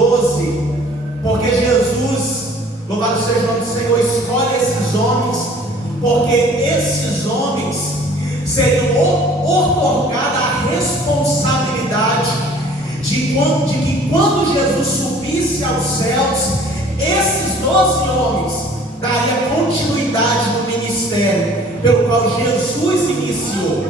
12, porque Jesus, louvado seja o nome do Senhor, escolhe esses homens, porque esses homens seriam otorgada a responsabilidade de que quando Jesus subisse aos céus, esses 12 homens dariam continuidade no ministério pelo qual Jesus iniciou.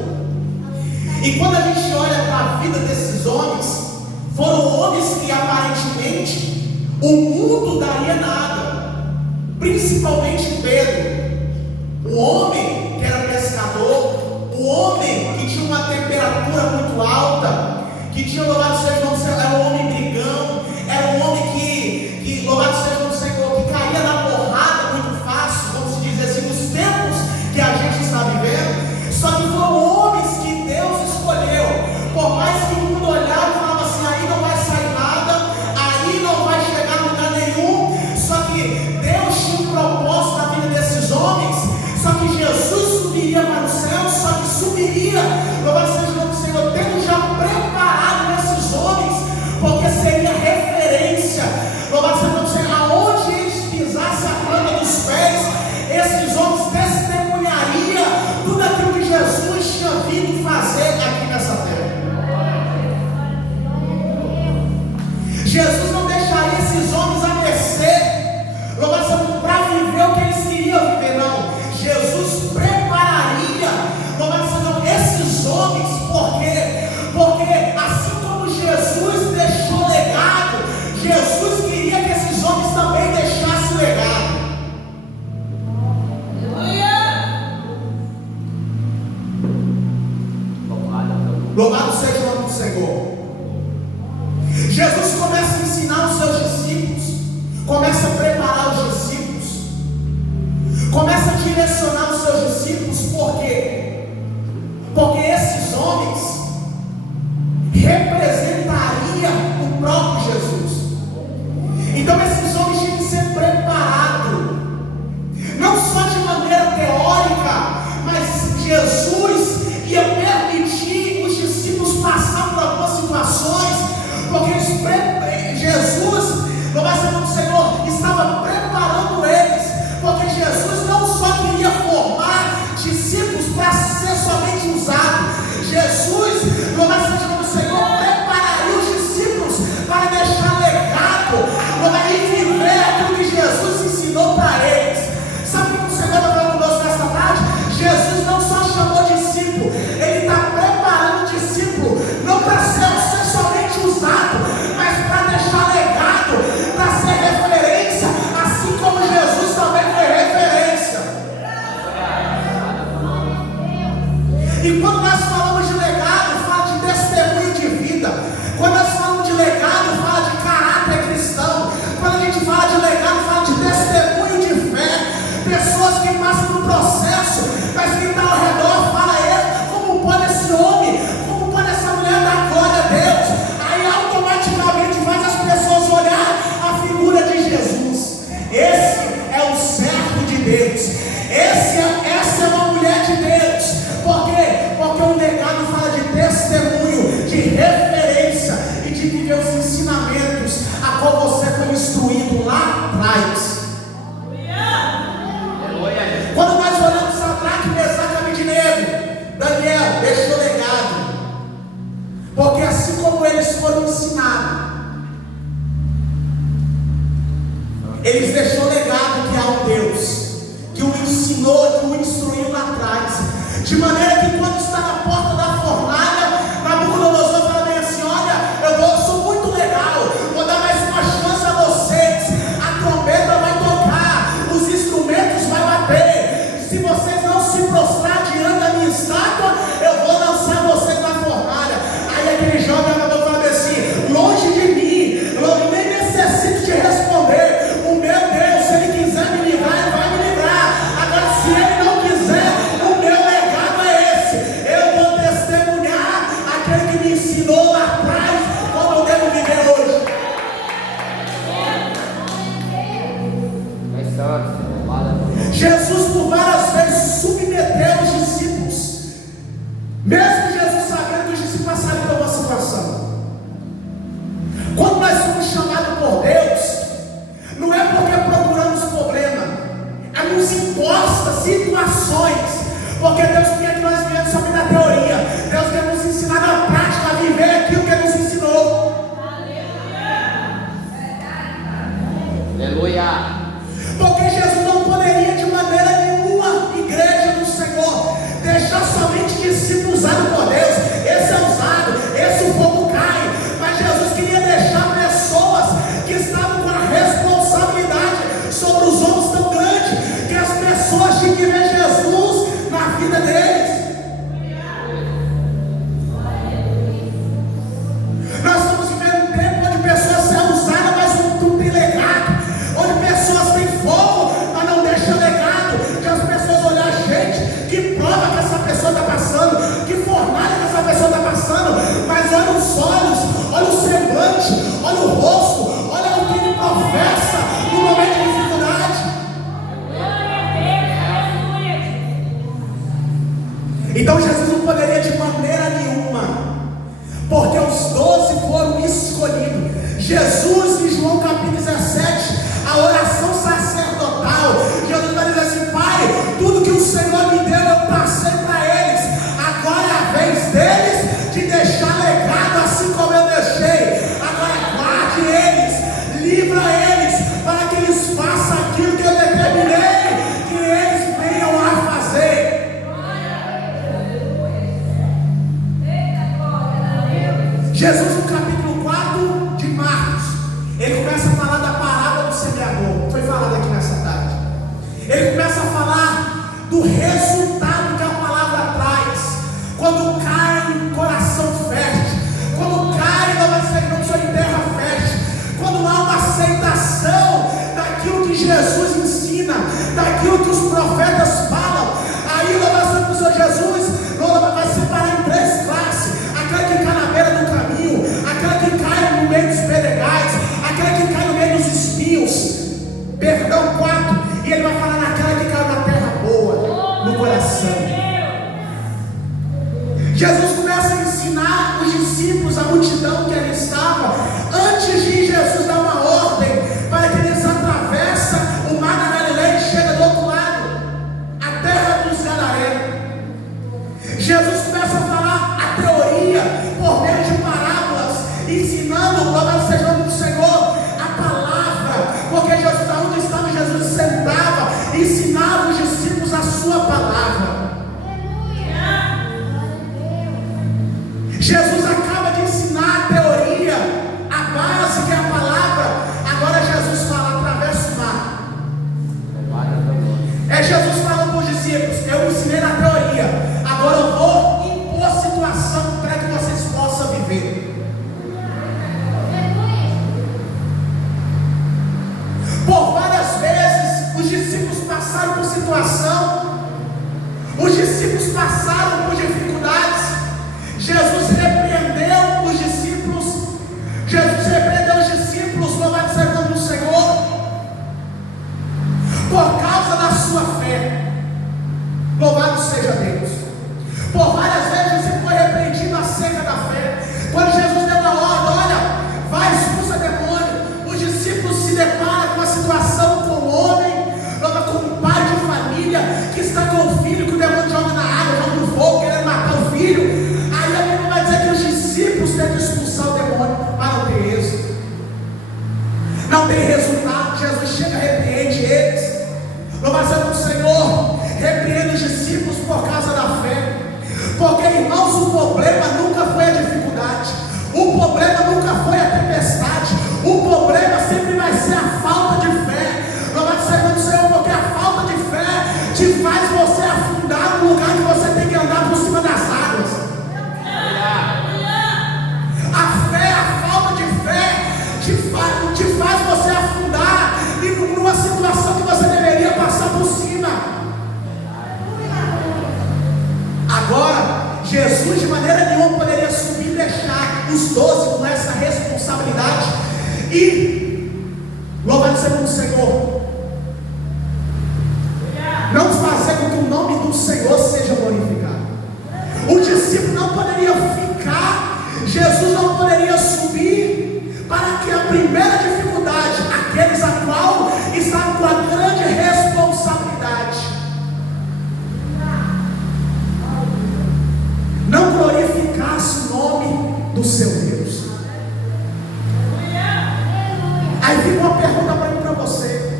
E quando a gente olha para a vida desses homens, foram homens que aparentemente o mundo daria nada, principalmente Pedro, o homem que era pescador, o homem que tinha uma temperatura muito alta, que tinha, louvado seja o nome do Senhor, era um homem brigão, era um homem que louvado seja o nome do Senhor, que caía na porrada muito fácil, vamos dizer assim, nos tempos que a gente está vivendo. Só que foram homens que Deus escolheu, por mais que o mundo olhava e falava assim, aí não vai sair nada, aí não vai chegar a lugar nenhum. Só que Deus tinha um propósito na vida desses homens. Só que Jesus subiria para o céu, só que subiria, louvado seja o nome do Senhor, tendo já preparado esses homens, porque seria referência, louvado seja o nome do Senhor, aonde eles pisassem a planta dos pés, esses homens testemunhariam tudo aquilo que Jesus tinha vindo fazer aqui nessa terra. Jesus não deixaria esses homens a mercê, louvado seja o nome, para viver o que eles queriam viver, não. Jesus prepararia, louvado seja o nome, esses homens, porque assim como Jesus deixou legado, Jesus queria que esses homens também deixassem legado. Louvado seja o nome do Senhor. Jesus começa a ensinar os seus discípulos, começa a preparar os discípulos, começa a direcionar os seus discípulos. Por quê? Porque esses homens representariam o próprio Jesus. Então esses homens tinham que ser preparados, não só de maneira teórica, mas Jesus ia permitir os discípulos passar por algumas situações, porque Jesus, louvado seja o nome do Senhor, estava preparando eles, porque Jesus não só queria formar discípulos para ser somente usado, Jesus, louvado seja o nome do Senhor, prepararia os discípulos para deixar legado, e viver aquilo que Jesus ensinou para eles. Sabe o que o Senhor está falando conosco nesta tarde? Jesus não só chamou discípulo, Ele está preparando o discípulo, não para ser somente usado, mas para deixar legado, para ser referência, assim como Jesus também foi referência. E quando nós falamos de legado, fala de testemunho de vida. Quando nós falamos de legado, fala de caráter cristão. Quando a gente fala de legado, fala de testemunho de fé. Pessoas que passam por processo, mas quem está ao redor fala como pode esse homem, como pode essa mulher dar glória a Deus. Aí automaticamente faz as pessoas olhar a figura de Jesus. Esse é o servo de Deus. Essa é uma mulher de Deus. Por quê? Porque o legado fala de testemunho, de referência e de viver os ensinamentos a qual você foi instruído lá atrás. Quando nós olhamos Sadraque, Mesaque e Abednego, Daniel deixou legado, porque assim como eles foram ensinados, eles deixou legado que há um Deus que o ensinou, que o instruiu lá atrás, de maneira que quando está na porta da fornalha, Nabucodonosor fala bem assim: olha, eu sou muito legal, vou dar mais uma chance a vocês, a trombeta vai tocar, os instrumentos vai bater, se vocês não se prostrar diante da minha estátua, eu vou lançar vocês na fornalha. Aí aquele jovem acabou falando assim: longe de mim, eu nem necessito de responder, o meu Deus, se Ele quiser me livrar, Ele vai me livrar. Agora, se Ele não quiser, o meu legado é esse. situações, porque Deus quer que nós vivemos somente na teoria. Deus quer nos ensinar na prática a viver aquilo que Ele nos ensinou. Aleluia. Porque Jesus não poderia de maneira nenhuma, igreja do Senhor, deixar somente discípulos usados por Deus. Esse é usado, esse o fogo cai. Mas Jesus queria deixar pessoas que estavam com a responsabilidade sobre os homens tão grande, que as pessoas tinham que ver Jesus na vida deles. Nós estamos vivendo um tempo onde pessoas são usadas, mas não tem legado, onde pessoas têm fogo, mas não deixam legado, que as pessoas olham a gente, que prova que essa pessoa está passando, que fornalha que essa pessoa está passando, mas olha os olhos, olha o semblante, olha o rosto, olha o que ele professa no momento de dificuldade. Então Jesus não poderia de maneira nenhuma, porque os 12 foram escolhidos. Jesus, em João capítulo 17, a oração sacerdotal, Jesus vai dizer assim: Pai, tudo que o Senhor me deu eu passei para eles, agora é a vez deles de deixar legado assim como eu deixei. Agora guarde eles, livra eles, para que eles façam aquilo que eu determinei que eles venham a fazer. Jesus, no capítulo 4 de Marcos, ele começa a falar da parábola do semeador. Foi falado aqui nessa tarde. Ele começa a falar do resultado que a palavra traz quando cai em coração fértil, quando cai em terra fértil, quando há uma aceitação daquilo que Jesus ensina, daquilo que os profetas falam. Aí nós vamos para o Senhor Jesus, vai separar em 3 classes: aquela que cai na beira do caminho, aquela que cai no meio dos pedregais, aquela que cai no meio dos espinhos. Perdão, 4. E ele vai falar naquela que cai na terra boa, no coração. Jesus começa a ensinar os discípulos, a multidão que ali estava, antes de Jesus dar uma ordem para que eles atravessem o mar da Galileia e chegam do outro lado, a terra dos Gadarenos. Jesus começa a falar a teoria por meio de parábolas, ensinando, louvado seja o nome do Senhor, a palavra, porque Jesus, onde estava Jesus, sentava e ensinava os discípulos a sua palavra. Jesus acaba de ensinar a teoria, a base que é a palavra. Agora Jesus fala: atravessa o mar. É Jesus falando para os discípulos: eu ensinei na teoria, agora eu vou impor situação para que vocês possam viver. Por várias vezes os discípulos passaram por situação, os discípulos passaram por dificuldades. Jesus repreendeu os discípulos, louvado seja o nome do Senhor, por causa da sua fé. Louvado seja Deus. Por várias vezes ele foi repreendido acerca da fé. Quando Jesus deu uma ordem: olha, vai, expulsa demônio, os discípulos se deparam com a situação com o homem, com um pai de família que está com o filho, que o demônio joga na água, joga no fogo, querendo matar o filho. Aí a Bíblia vai dizer que os discípulos tentam expulsar o demônio, mas não tem êxito, não tem resultado. Jesus chega, repreende eles. Louvado seja o Senhor, repreende os discípulos por causa da fé. Porque, irmãos, o problema nunca foi a dificuldade, o problema nunca foi a tempestade, o problema sempre vai ser a falta de fé. Louvado seja o Senhor, porque a falta de fé te faz você afundar no lugar que você tem que andar por cima das águas. A fé, a falta de fé te faz você afundar numa situação que você deveria passar por cima. Agora, Jesus de maneira nenhuma poderia subir e deixar os 12 com essa responsabilidade e, louvado seja o Senhor, não fazer com que o nome do Senhor seja glorificado. O discípulo não poderia ficar, Jesus não poderia subir, para que a primeira dificuldade, aqueles a qual estavam com a grande responsabilidade, do seu Deus. Aí fica uma pergunta para mim e para você.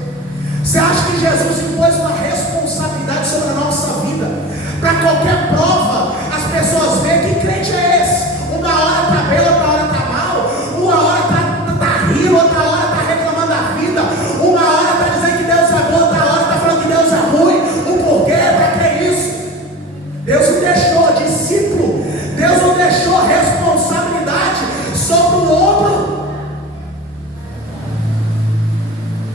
Você acha que Jesus impôs uma responsabilidade sobre a nossa vida? Para qualquer prova, as pessoas veem que crente é esse. Uma hora está bem, outra hora está mal. Uma hora está rindo, outra hora está reclamando da vida. Uma hora está dizendo que Deus é bom, outra hora está falando que Deus é ruim. O porquê? Para que isso? Deus não deixou discípulo. Deus não deixou responsabilidade sobre o ombro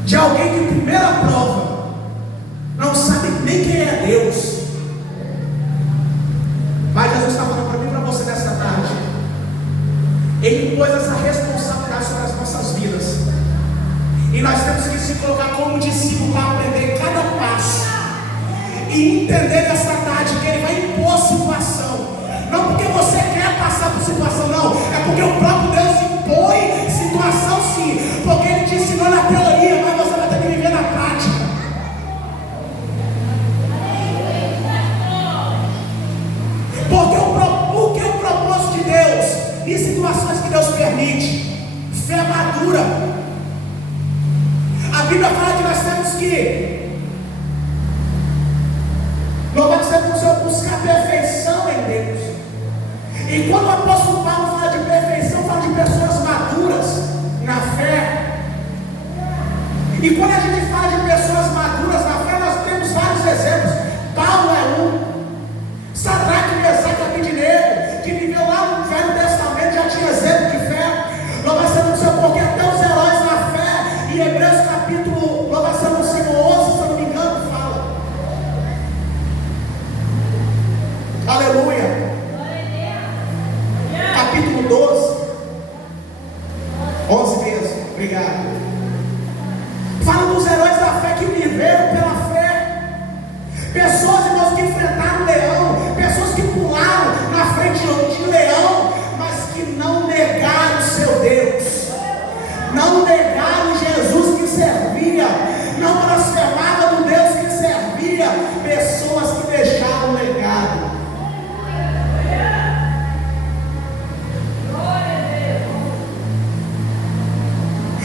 de alguém que, primeira prova, não sabe nem quem é Deus. Mas Jesus está falando para mim e para você nessa tarde. Ele impôs essa responsabilidade sobre as nossas vidas. E nós temos que se colocar como discípulo para aprender cada passo. E entender nessa tarde que Ele vai impor situação. Não porque você quer passar por situação, não. É porque o próprio Deus impõe situação, sim. Porque Ele te ensinou na teoria, mas você vai ter que viver na prática. Porque o propósito de Deus em situações que Deus permite? Fé madura. A Bíblia fala que nós temos que buscar perfeição em Deus. E quando o apóstolo Paulo fala de perfeição, fala de pessoas maduras na fé. E quando a gente fala de pessoas maduras na fé, nós temos vários exemplos. Paulo é um. Sadraque, Mesaque e Abednego, que viveu lá no Velho Testamento, já tinha exemplo de fé. Louvado seja o Senhor, porque até os heróis na fé, em Hebreus capítulo, louvado seja o Senhor 11, se eu não me engano, fala. Aleluia. Capítulo 12, 11 mesmo, obrigado. Fala dos heróis da fé que viveram pela fé. Pessoas, irmãos, que enfrentaram o leão, pessoas que pularam na frente de um leão, mas que não negaram o seu Deus, não negaram Jesus que servia, não blasfemavam do Deus que servia. Pessoas que deixaram o legado.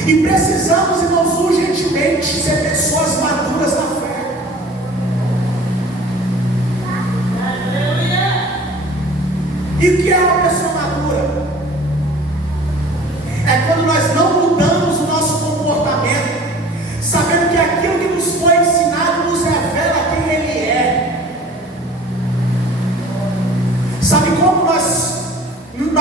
E precisamos, irmãos, urgentemente ser pessoas maduras na fé. E o que é uma pessoa madura? É quando nós não mudamos o nosso comportamento, sabendo que aquilo que nos foi ensinado nos revela quem Ele é. Sabe como nós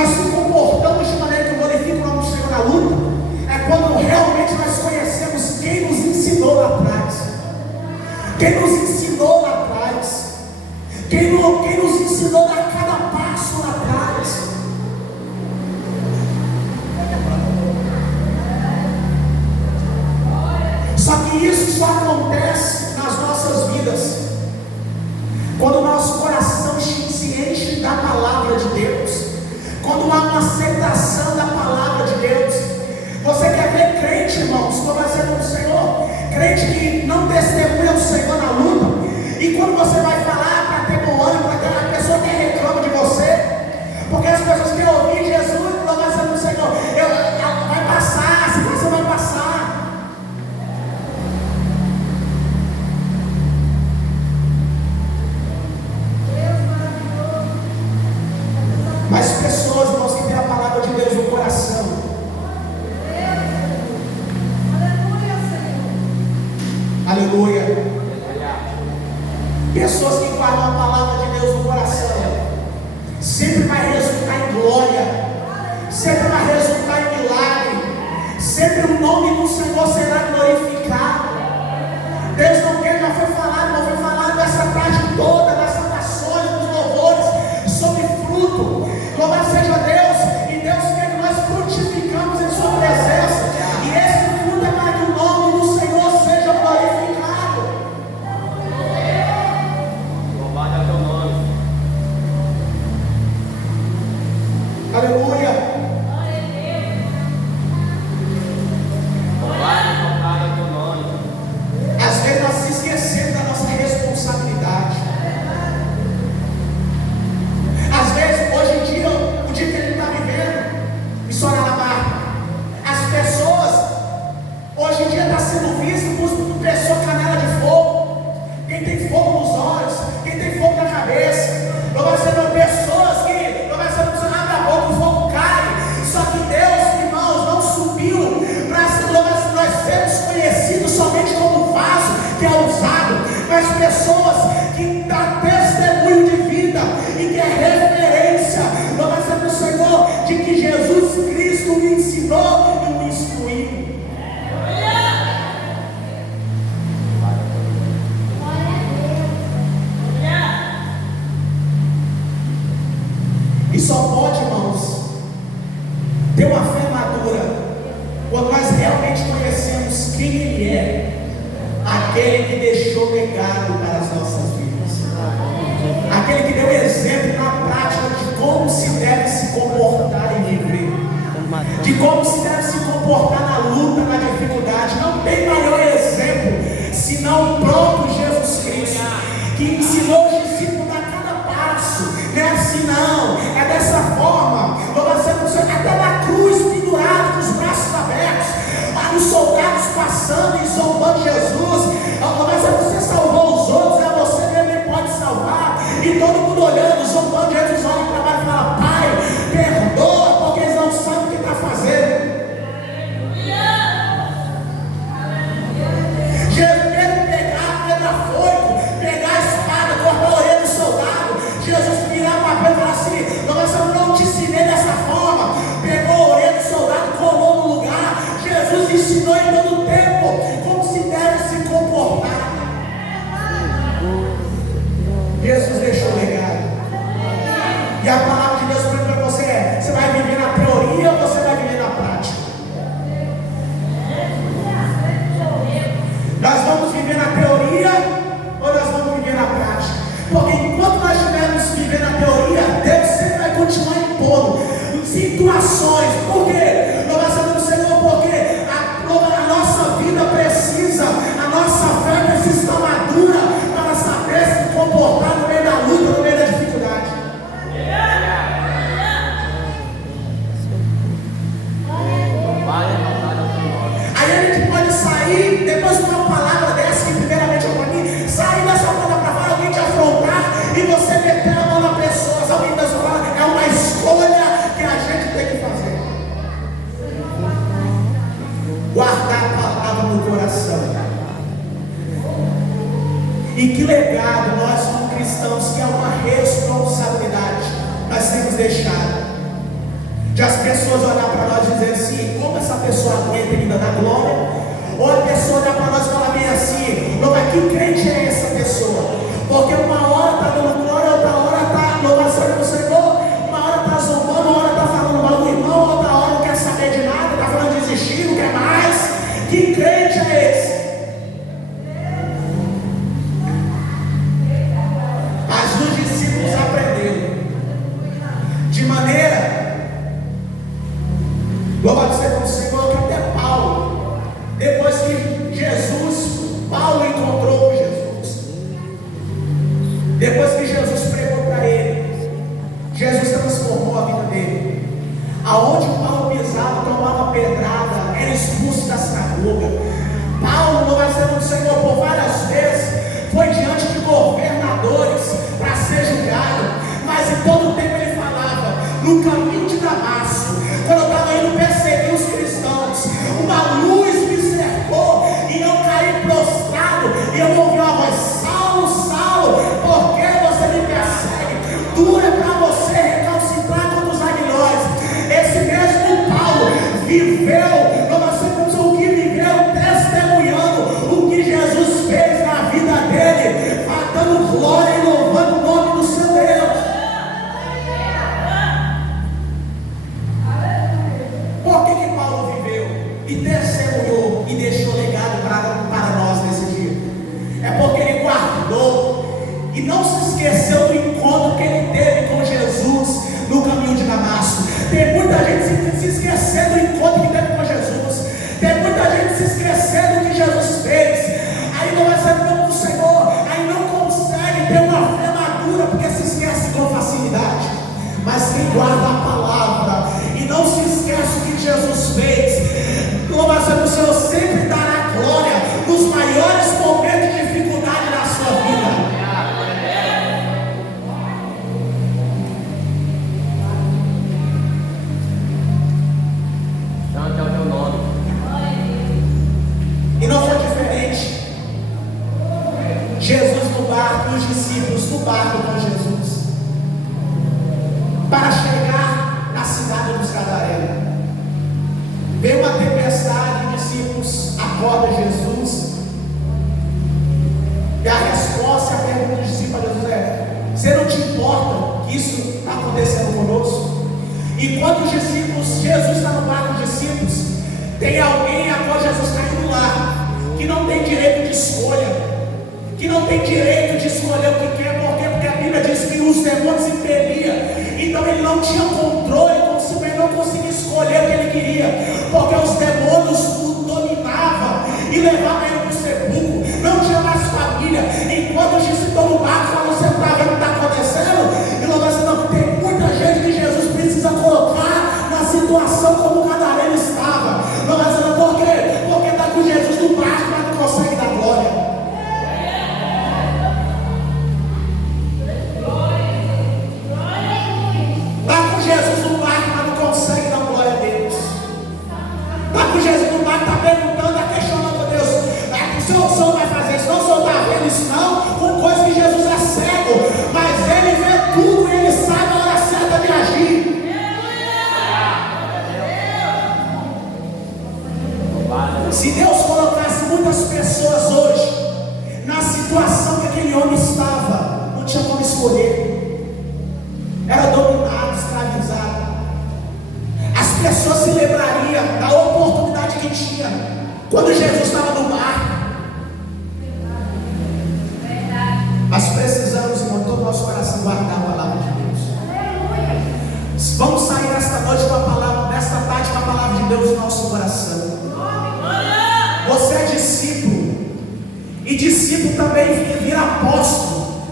se comportamos de maneira que glorifica o nome do Senhor na luta? É quando realmente nós conhecemos quem nos ensinou lá atrás. Quem nos ensinou lá atrás. Quem nos ensinou a cada passo lá atrás. Só que isso só acontece nas nossas vidas quando o nosso coração se enche da palavra de Deus, quando há uma aceitação da palavra de Deus. Você quer ver crente, irmãos, como é ser do Senhor, crente que não testemunha o Senhor na luta, e quando você vai falar para ter bom ânimo, para ter a pessoa que reclama de você, porque as pessoas querem ouvir Jesus, não vai ser do Senhor, vai passar, a situação vai passar. Mas pessoas, irmãos, que têm a palavra de Deus no coração, aleluia. Pessoas que guardam a palavra de Deus no coração, sempre vai resultar em glória, sempre vai resultar em milagre, sempre o nome do Senhor será glorificado. Deus não quer, já foi falado essa tarde toda, nas cantações, nos louvores, sobre fruto. Louvado seja Deus, e Deus quer que nós frutificamos em sua presença, e esse fruto é para que o nome do Senhor seja glorificado. Louvado é o teu nome. Aleluia. Louvado é o teu nome. Às vezes nós se esquecemos da nossa mas pessoas que dão testemunho de vida e que é referência, louvado seja o Senhor, de que Jesus Cristo me ensinou e me instruiu. E só pode, irmãos, ter uma fé madura quando nós realmente conhecemos quem Ele é, aquele que deixou legado para as nossas vidas, aquele que deu exemplo na prática de como se deve se comportar e viver, de como se deve se comportar na luta, na dificuldade. Não tem maior exemplo senão o próprio Jesus Cristo, que ensinou os discípulos a cada passo. Não é assim não, é dessa forma. Você até na cruz, pendurado, com os braços abertos, os soldados passando e zombando Jesus. Mas você salvou os outros, você mesmo pode salvar. E todo mundo olhando, zombando, Jesus olha para baixo e fala: Pai, perdoa, porque eles não sabem o que está fazendo. Jesus mesmo pegar a pedra fogo, pegar a espada, cortar a orelha do soldado, Jesus virar para Pedro e falar assim: eu não te ensinei dessa forma. Pegou a orelha do soldado, colou no lugar. Jesus ensinou em todo o tempo como se deve se comportar. Jesus deixou legado. E a palavra de Deus para você é: você vai viver na teoria ou você vai viver na prática? Nós vamos viver na teoria ou nós vamos viver na prática? Porque enquanto nós estivermos vivendo na teoria, Deus sempre vai continuar impondo situações. Por quê? Louvado seja o Senhor, porque a nossa vida precisa, a nossa fé precisa estar madura para saber se comportar no meio da luta, no meio da dificuldade. Aí a gente pode sair, depois de uma palavra dessa, que primeiramente é para mim, sair dessa palavra para fora, alguém te afrontar e você meter a mão na pessoa. Alguém da sua palavra, é uma escolha que a gente tem que fazer. Guardar a palavra no coração. E que legado nós como cristãos, que é uma responsabilidade, nós temos deixado de as pessoas olhar para nós e dizer assim: como essa pessoa aguenta ainda na glória? Ou a pessoa olhar para nós e falar bem assim: que crente é essa pessoa? Porque uma hora está dando glória, outra hora está louvando o Senhor, uma hora está zombando, uma hora está falando mal do irmão, outra hora não quer saber de nada, está falando de desistir, não quer mais. Que crente é esse? Mas os discípulos aprenderam de maneira, louvado seja o Senhor, que até Paulo, depois que Paulo encontrou com Jesus, depois que Jesus pregou para ele, Jesus transformou a vida dele. Aonde Paulo pisava, tomava pedrada, era expulso da sinagoga. Paulo, louvado seja o Senhor, por várias vezes foi diante de governadores para ser julgado, mas em todo o tempo ele falava: no caminho de Damasco, quando eu estava indo perseguir os cristãos, uma luz me cercou e eu caí prostrado, e eu ouvi uma voz: Saulo, Saulo, por que você me persegue? Dura é para você recalcitrar contra os aguilhões. Esse mesmo Paulo viveu, o que viveu testemunhando o que Jesus fez na vida dele, dando glória e louvando o nome do seu Deus. Por que Paulo viveu e testemunhou e deixou legado para nós nesse dia? É porque ele guardou e não se esqueceu do encontro que ele teve com Jesus no caminho de Damasco. Tem muita gente se esquecendo do encontro que teve com Jesus. Tem muita gente se esquecendo do que Jesus fez. Aí não vai ser o nome do Senhor. Aí não consegue ter uma fé madura, porque se esquece com facilidade. Mas quem guarda a palavra e não se esquece o que Jesus fez, não vai ser o Senhor, sempre dará glória nos maiores momentos de dificuldade na sua vida. E não foi diferente. Jesus discípulos no barco com Jesus para chegar na cidade dos Gadarenos. Veio uma tempestade, os discípulos acordam Jesus. E a resposta, a pergunta dos discípulos a Jesus é: você não te importa que isso está acontecendo conosco? E quando os discípulos, Jesus está no barco dos discípulos, tem alguém após Jesus caindo lá, que não tem direito de escolha, que não tem direito de escolher o que quer, porque a Bíblia diz que os demônios impeliam, então ele não tinha controle, como se ele não conseguia escolher o que ele queria, porque os demônios o dominavam e levavam ele para o sepulcro, não tinha mais família. Enquanto os discípulos estão no barco, falam: você está vendo o que está acontecendo? E logo assim, não, tem muita gente que Jesus precisa colocar na situação como o Gadareno estava. Logo assim, por quê? Porque está com Jesus no barco, mas não consegue dar glória. Jesus no barco, mas não consegue dar glória a Deus. Está com Jesus no barco, está perguntando, está questionando a Deus: o senhor vai fazer isso? Não, o senhor está vendo isso? Não, com coisa que Jesus é cego, mas ele vê tudo e ele sabe a hora certa de agir. Se Deus colocasse muitas pessoas hoje na situação que aquele homem estava, não tinha como escolher. Era dominado, escravizado. As pessoas se lembrariam da oportunidade que tinha quando Jesus estava no barco. Mas precisamos, irmão, todo o nosso coração guardar a palavra de Deus. Vamos sair nesta noite com a palavra, nesta tarde com a palavra de Deus no nosso coração. Você é discípulo, e discípulo também vira apóstolo,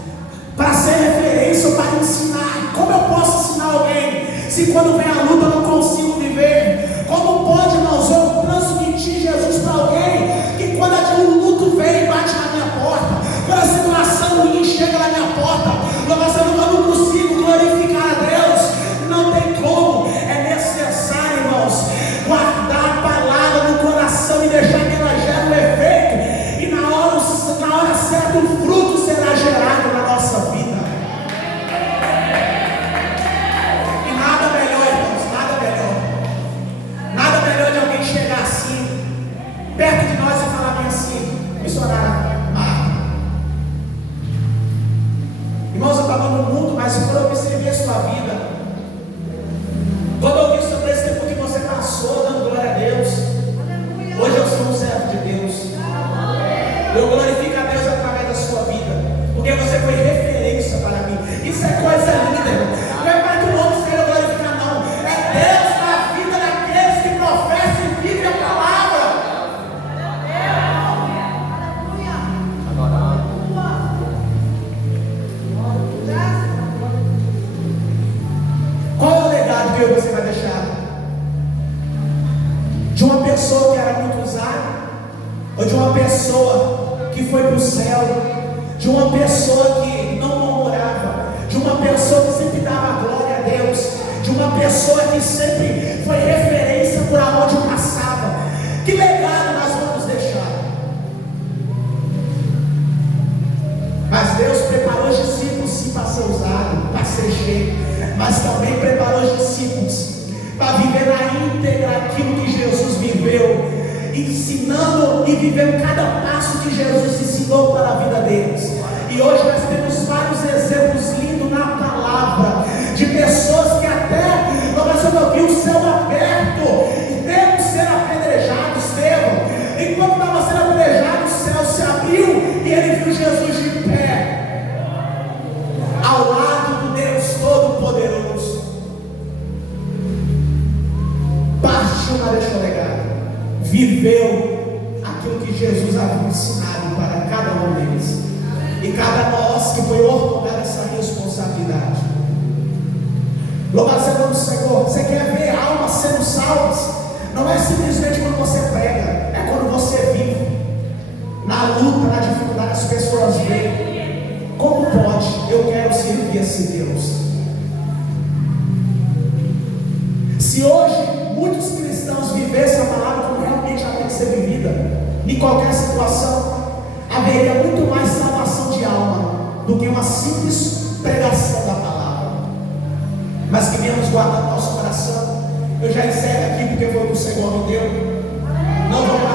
para ser referência ou para ensinar. Como eu posso ensinar alguém se quando vem a luta eu não consigo viver? Como pode, irmãos, eu transmitir Jesus para alguém que quando o luto vem e bate na minha porta, quando a situação ruim chega na minha porta, eu não consigo glorificar a Deus? Não tem como. É necessário, irmãos, guardar a palavra no coração e deixar que ela gere um efeito, e na hora certa o fruto será gerado na nossa vida. Perto de nós e falar bem assim: missionária Marta. Irmãos, eu estava no mundo, mas quando eu observei a sua vida, quando eu vi sobre esse tempo que você passou dando glória a Deus, hoje eu sou um servo de Deus. Eu glorifico a Deus através da sua vida, porque você foi referência para mim. Isso é coisa linda, irmão. Não é para que o outro seja glorificar, não. É Deus na vida daqueles que professam e vivem a palavra. Que você vai deixar? De uma pessoa que era muito usada, ou de uma pessoa que foi para o céu, de uma pessoa que não murmurava, de uma pessoa que sempre dava glória a Deus, de uma pessoa que sempre foi referência por onde passava? Que legado nós vamos deixar? Mas Deus preparou os discípulos sim para ser usado, para ser cheio, mas também preparou os discípulos para viver na íntegra aquilo que Jesus viveu, ensinando e vivendo cada passo que Jesus ensinou para a vida deles. E hoje nós temos vários exemplos lindos na palavra, de pessoas que até nós vimos o céu aberto, e devemos ser apedrejados. Enquanto estava sendo apedrejado, o céu se abriu e ele viu Jesus de pé, ao lado do Deus Todo-Poderoso. Partiu, mas deixou legado. Viveu aquilo que Jesus havia ensinado para cada um deles. E cada nós que foi ordenado essa responsabilidade. Louvado seja o nome do Senhor. Você quer ver almas sendo salvas? Não é simplesmente quando você prega, é quando você vive. Na luta, na dificuldade, as pessoas veem. Como pode? Eu quero servir esse Deus. Se hoje muitos cristãos vivessem a palavra como realmente ela tem que ser vivida, em qualquer situação, haveria muito mais salvação de alma. do que uma simples pregação da palavra, mas que venhamos guardar nosso coração. Eu já encerro aqui porque foi o que o Senhor me deu. Não vamos